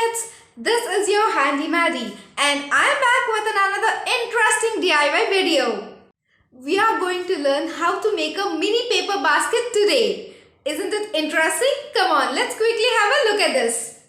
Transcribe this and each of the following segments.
kids, this is your Handy Maddie and I'm back with another interesting DIY video. We are going to learn how to make a mini paper basket today. Isn't it interesting? Come on, let's quickly have a look at this.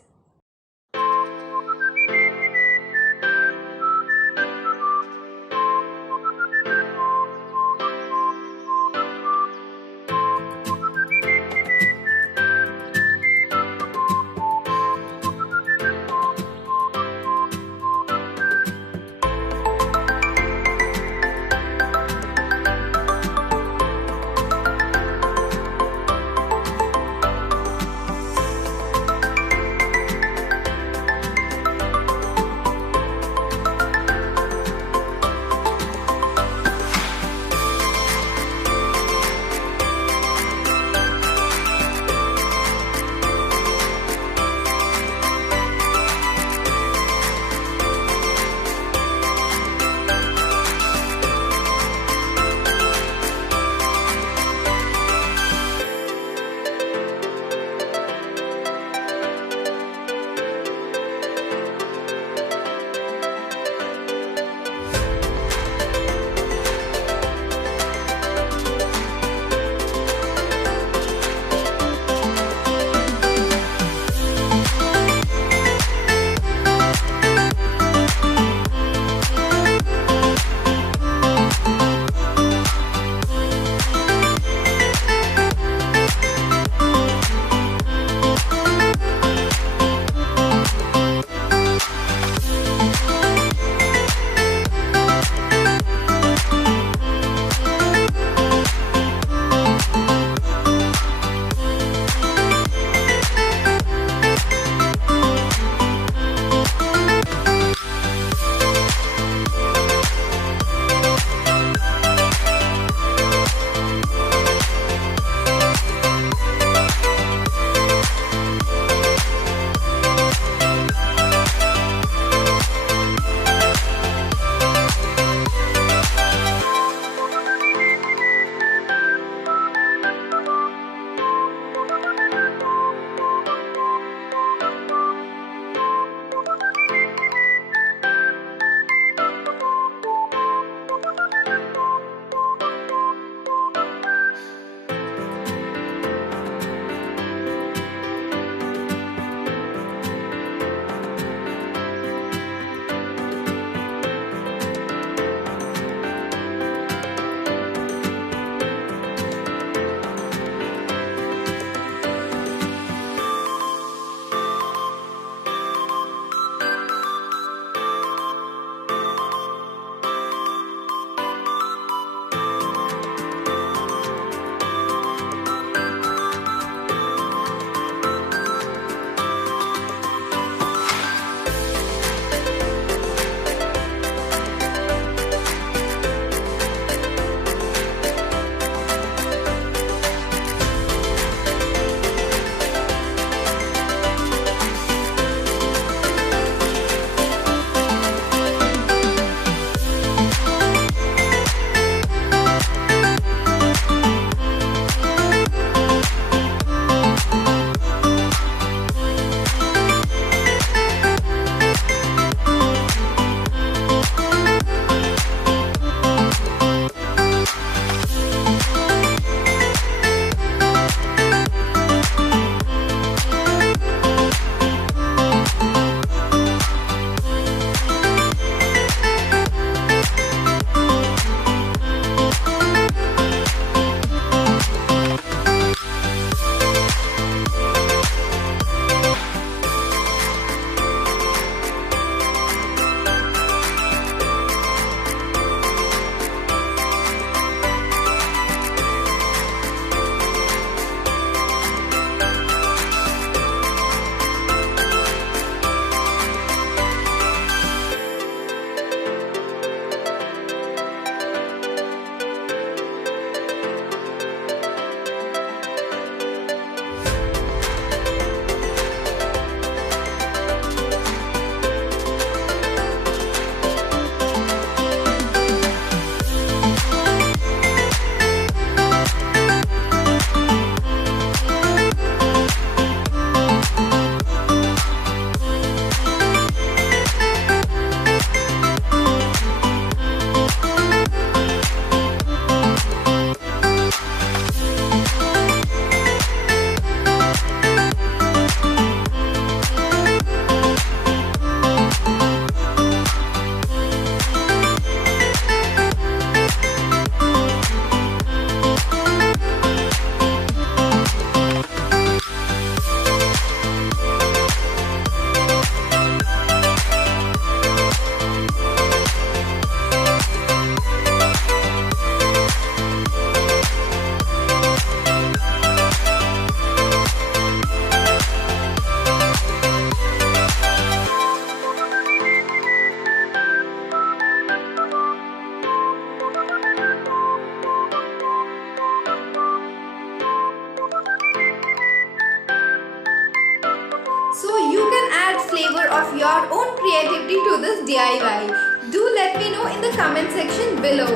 of your own creativity to this DIY? Do let me know in the comment section below.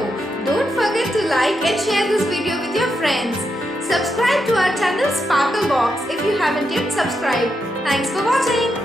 Don't forget to like and share this video with your friends. Subscribe to our channel SparkleBox if you haven't yet subscribed. Thanks for watching.